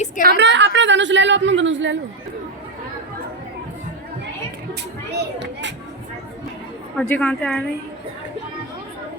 अपना धनुष ले लो, अपना धनुष ले लो। अजय कहाँ से आ गई?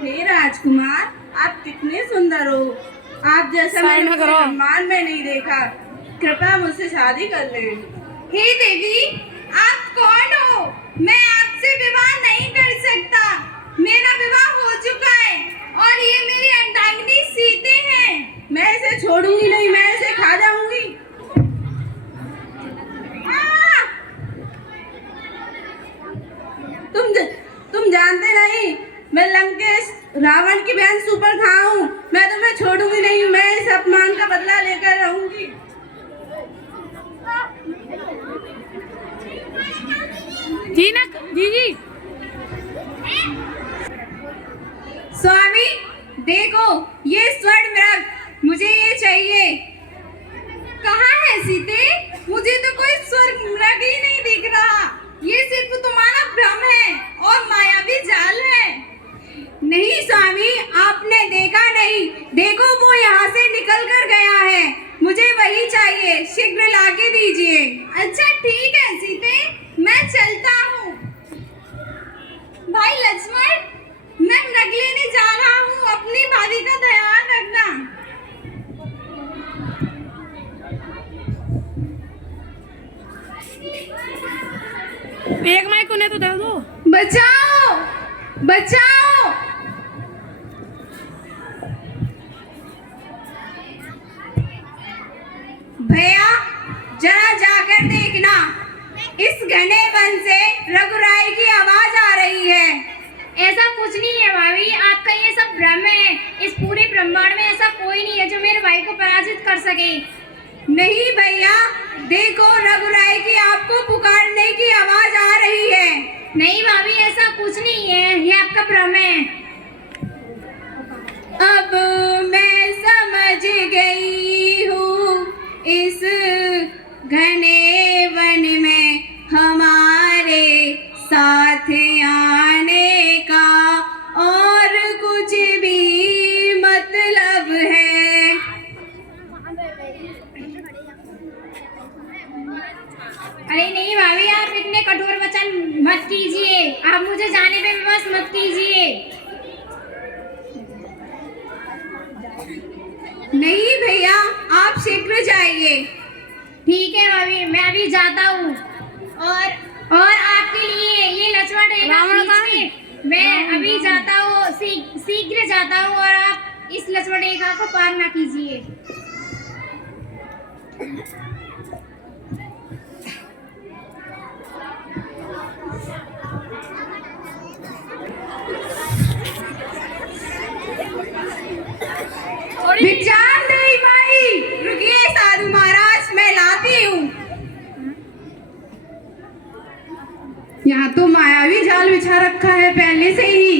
हे राजकुमार, आप कितने सुंदर हो। आप जैसा मैंने ब्रह्मांड में नहीं देखा। कृपया मुझसे शादी कर लें। हे देवी, आप कौन हो? मैं आपसे विवाह नहीं कर सकता। मेरा विवाह हो चुका है और ये मेरी अर्धांगिनी सीते हैं। मैं इसे छोड़ूंगी नहीं, मैं इसे खा जाऊंगी। तुम जानते नहीं, मैं लंकेश रावण की बहन सुपर्णखा हूँ। मैं तुम्हें छोड़ूंगी नहीं, मैं इस अपमान का बदला लेकर रहूंगी। जी ना जी। स्वामी देखो, ये स्वर्ण मृग, मुझे ये चाहिए। कहाँ है सीते? मुझे तो कोई स्वर्ण मृग ही नहीं दिख रहा। ये सिर्फ तुम्हारा भ्रम है और मायावी जाल है। नहीं स्वामी, आपने देखा नहीं। देखो, वो यहाँ से निकल कर गया है। मुझे वही चाहिए, शीघ्र लाके दीजिए। अच्छा ठीक है सीते, मैं चलता हूँ। भाई लक्ष्मण, मैं मृग लेने जा रहा हूँ। अपनी भाभी का ध्यान रखना। एक माइक को नहीं तो दे दो। बचाओ बचाओ। भैया जरा जाकर देखना, इस घने वन से रघुराई की आवाज आ रही है। ऐसा कुछ नहीं है भाभी, आपका ये सब भ्रम है। इस पूरे ब्रह्मांड में ऐसा कोई नहीं है जो मेरे भाई को पराजित कर सके। नहीं भैया, देखो रघुराई की आपको पुकारने की आवाज आ रही है। नहीं भाभी, ऐसा कुछ नहीं है, ये आपका भ्रम है। अब मैं समझ गई हूँ, इस घने वन में हमारे साथ आने का और कुछ भी मतलब है। अरे नहीं भाभी, आप इतने कठोर वचन मत कीजिए। आप मुझे जाने पे विवश मत कीजिए। नहीं भैया, आप शीघ्र जाइए। ठीक है भाभी, मैं अभी जाता हूँ। और आपके लिए ये लक्ष्मण रेखा खींचिए। मैं अभी जाता हूँ, शीघ्र जाता हूँ, और आप इस लक्ष्मण रेखा को पार ना कीजिए। विचार नहीं भाई, रुकिए साधु महाराज, मैं लाती हूँ। यहाँ तो मायावी जाल बिछा रखा है पहले से ही।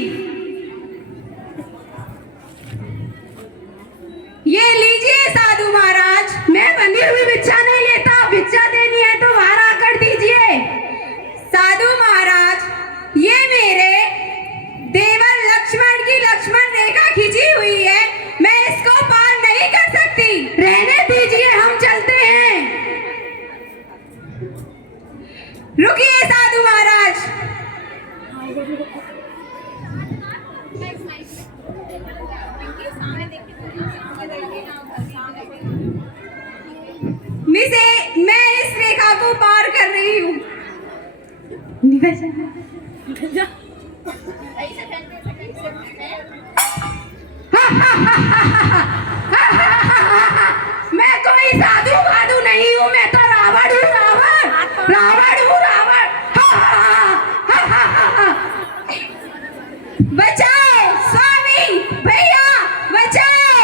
ये लीजिए साधु महाराज, मैं बंधी हुई भिक्षा नहीं लेता। भिक्षा देनी है तो बाहर आकर दीजिए। साधु महाराज, ये मेरे देवर लक्ष्मण की लक्ष्मण रेखा खींची हुई है। मैं इसको पार नहीं कर सकती। रहने दीजिए, हम चलते हैं। रुकिए साधु महाराज। मैं इस रेखा को पार कर रही हूँ। मैं कोई साधु वाधु नहीं हूँ, मैं तो रावण हूँ। रावण हूँ, रावण। बचाओ स्वामी, भैया बचाओ।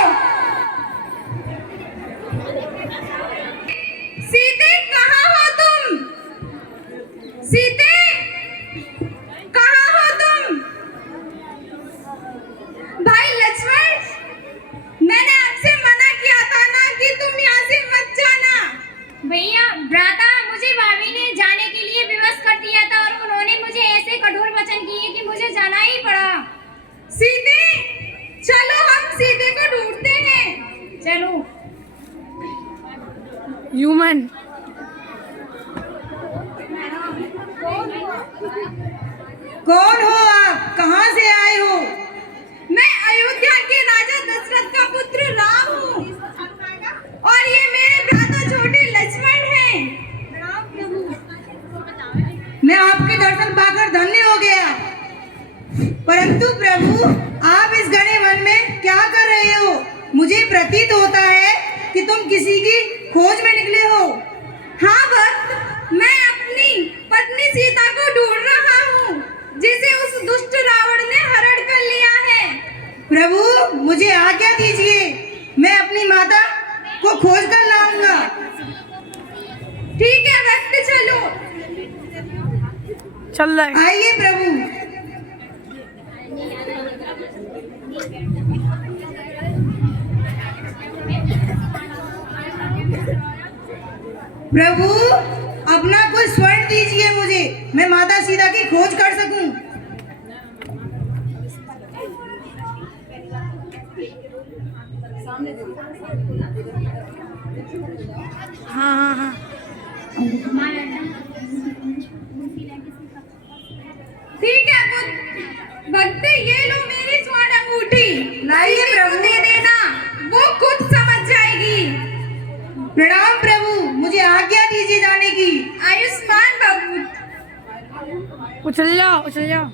सीते कहाँ हो तुम? सीते कहाँ हो तुम? भाई लक्ष्मण, मैंने आपसे मना किया था ना कि तुम यहाँ से मत जाना। भैया भ्राता, मुझे भाभी ने जाने के लिए विवश कर दिया था और उन्होंने मुझे ऐसे कठोर वचन किए कि मुझे जाना ही पड़ा। सीते, चलो हम सीते को ढूंढते हैं। चलो। ह्यूमन। कौन हो आप? कहाँ से आए हो? मैं अयोध्या के राजा दशरथ का पुत्र राम हूँ और ये मेरे भ्राता छोटे लक्ष्मण हैं। मैं आपके दर्शन पाकर धन्य हो गया। परंतु प्रभु, आप इस घने वन में क्या कर रहे हो? मुझे प्रतीत होता है कि तुम किसी की खोज में निकले हो। हाँ भक्त, मैं अपनी पत्नी सीता को ढूंढ रहा हूँ जिसे उस दुष्ट रावण ने हरण कर लिया है। प्रभु, मुझे आज्ञा दीजिए, मैं अपनी माता को खोज कर लाऊंगा। ठीक है भक्त, चलो। चल रहे। आइए प्रभु। प्रभु, अपना कोई स्वर्ण दीजिए मुझे, मैं माता सीता की खोज कर सकूं। हाँ हाँ हाँ। ठीक है भक्त, ये लो मेरी स्वर्ण अंगूठी। लाइए प्रभु। दे देना, वो खुद समझ जाएगी। प्रणाम प्रभु, मुझे आज्ञा दीजिए जाने की। आयुष्मान बाबू। उछल जाओ, उछल जाओ।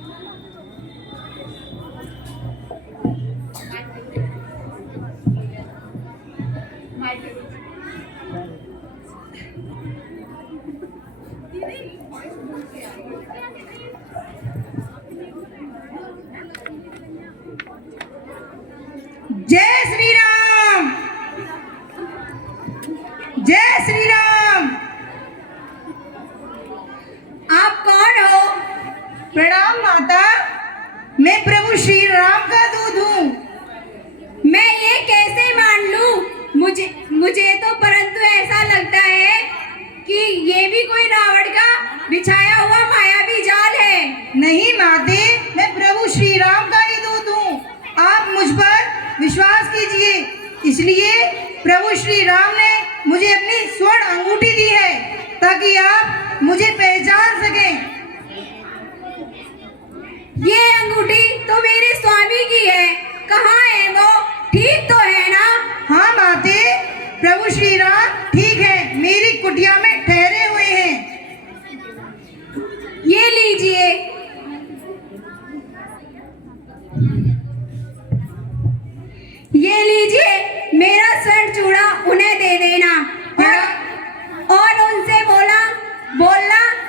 जय श्री राम, जय श्री राम। आप कौन हो? प्रणाम माता, मैं प्रभु श्री राम का दूध हूँ। मैं ये कैसे मान लूं? मुझे तो परंतु ऐसा लगता है कि ये भी कोई रावण का बिछाया हुआ मायावी जाल है। नहीं माते, मैं प्रभु श्री राम का ही दूत हूँ। आप मुझ पर विश्वास कीजिए, इसलिए प्रभु श्री राम ने मुझे अपनी स्वर्ण अंगूठी दी है ताकि आप मुझे पहचान सकें। ये अंगूठी तो मेरे स्वामी की है, कहाँ है वो? ठीक तो है ना? हाँ माते, प्रभु श्री राम ठीक है, मेरी कुटिया में ठहरे हुए हैं। ये लीजिए। ये लीजिए, मेरा स्वर्ण चूड़ा उन्हें दे देना और उनसे बोलना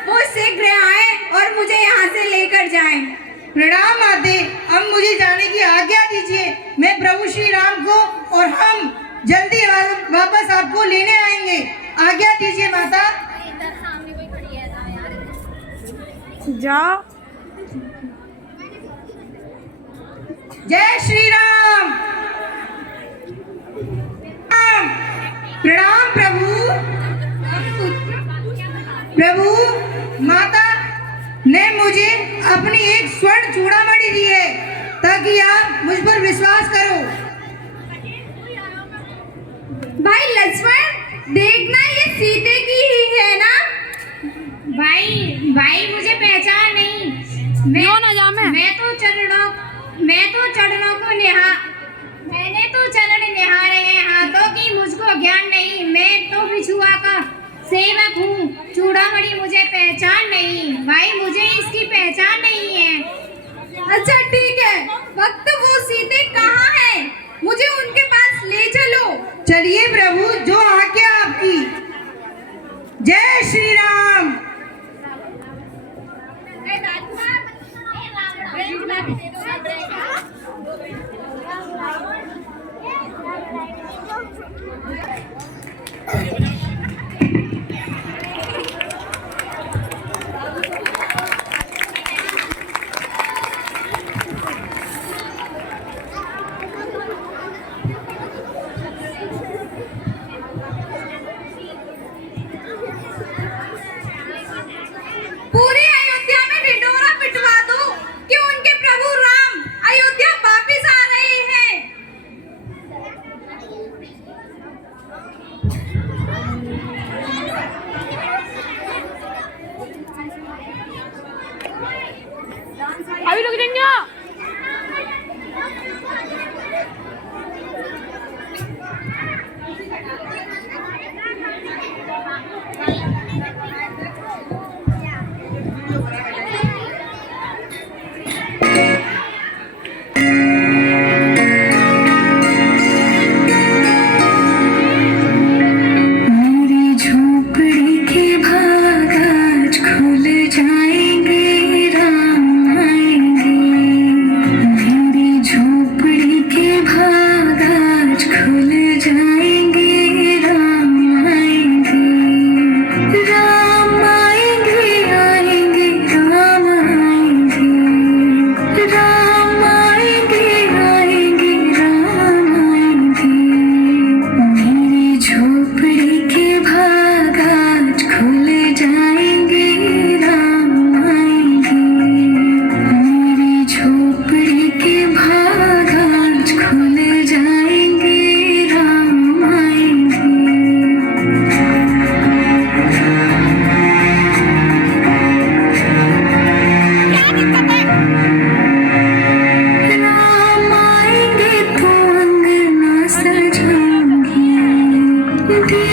वो शीघ्र आए और मुझे यहाँ से लेकर जाएं। प्रणाम माते, अब मुझे जाने की आज्ञा दीजिए। मैं प्रभु श्री राम को और हम जल्दी वापस आपको लेने आएंगे। आज्ञा दीजिए माता। जाओ। जय श्री राम। प्रणाम प्रभु। प्रभु, माता ने मुझे अपनी एक स्वर्ण चूड़ामणि दी है ताकि आप मुझ पर विश्वास करो। भाई लक्ष्मण, देखना ये सीते की ही है ना? भाई मुझे पहचान नहीं। क्यों ना जामे? मैंने तो चरण निहारे हैं हाथों की, मुझको ज्ञान नहीं। मैं तो बिछुआ का सेवक हूँ, चूड़ामणि मुझे पहचान नहीं। भाई मुझे इसकी पहचान नहीं है। अच्छा ठीक है, वक्त वो सीते कहाँ है? मुझे उनके पास ले चलो। चलिए प्रभु, जो आज्ञा आपकी। जय श्री राम। पूरे अयोध्या में ढिंढोरा पिटवा दो कि उनके प्रभु राम अयोध्या वापिस आ रहे हैं।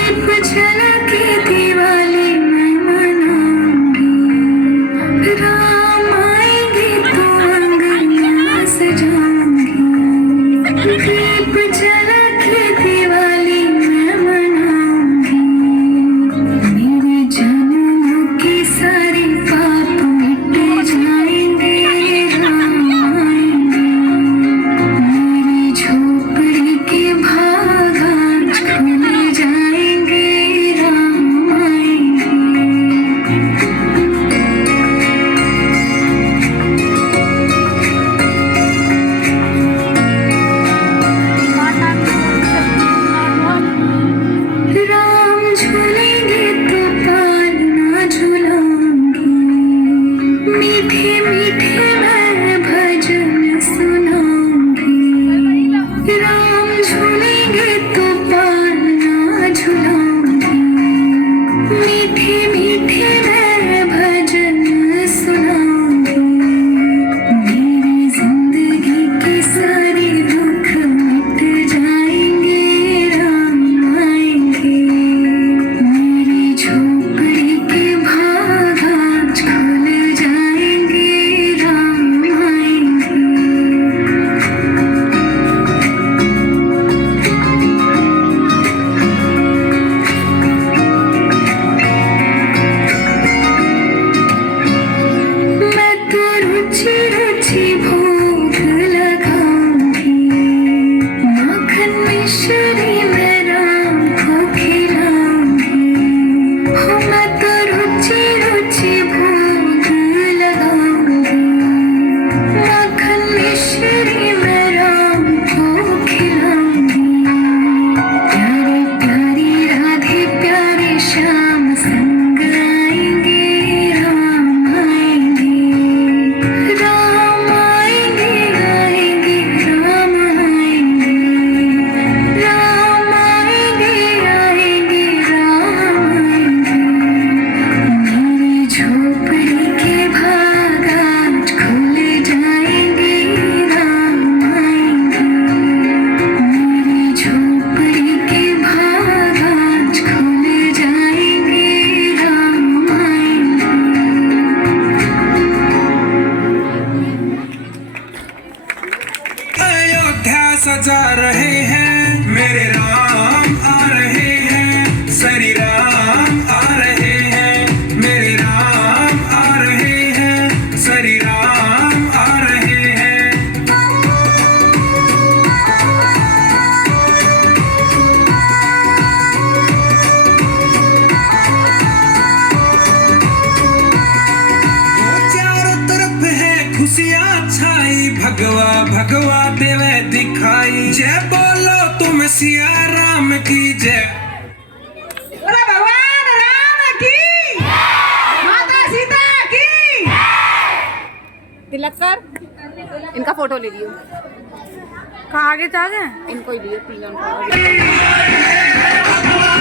दीप जला के दिवाली मैं मनाऊंगी, राम आएंगे तो अंगना सजाऊंगी। दीप जला के दिवाली मैं मनाऊंगी, मेरे जन्मों के सारे पाप मिट जाएंगे, राम आएंगे। मेरी झोपड़ी के भाग आज खुल जाएंगे, राम आएंगे। राम झूलेंगे तो पालना झूलाऊंगी, मीठे मीठे मैं भजन सुनाऊंगी। राम झूलेंगे तो पालना झूलाऊंगी, मीठे मीठे मैं भजन सुनाऊंगी। मेरी जिंदगी के सारे दुख मिट जाएंगे, राम आएंगे। मेरी झोपड़ी के भाग आज खुल जाएंगे, राम आएंगे। मैं तो रुचि रुचि भोग लगाऊंगी, माखन मिश्री मैं राम को खिलाऊंगी। हो मैं तो रुचि रुचि भोग लगाऊंगी, माखन मिश्री मैं राम को खिलाऊंगी। प्यारी प्यारी राधे प्यारे श्याम संग आएंगे, राम आएंगे। राम आएंगे आएंगे राम आएंगे, राम आएंगे आएंगे राम आएंगे। मेरी झोपड़ी के भाग आज खुल जाएंगे, राम आएंगे। मेरी झोपड़ी के भाग आज खुल जाएंगे, राम आएंगे। अयोध्या सजा रहे हैं, मेरे राम आ रहे हैं। श्री राम आ रहे हैं, मेरे राम आ रहे हैं। श्री राम आ रहे हैं। वो चारों तरफ है खुशियाँ छाई, भगवा भगवा देवे दिखाई। जय बोलो तुम सिया राम की जय। बोला भगवान राम की, माता सीता की। तिलक कर, इनका फोटो ले लियो, कहाँ आगे तो आगे इनको ही लियो तीनों को। भगवा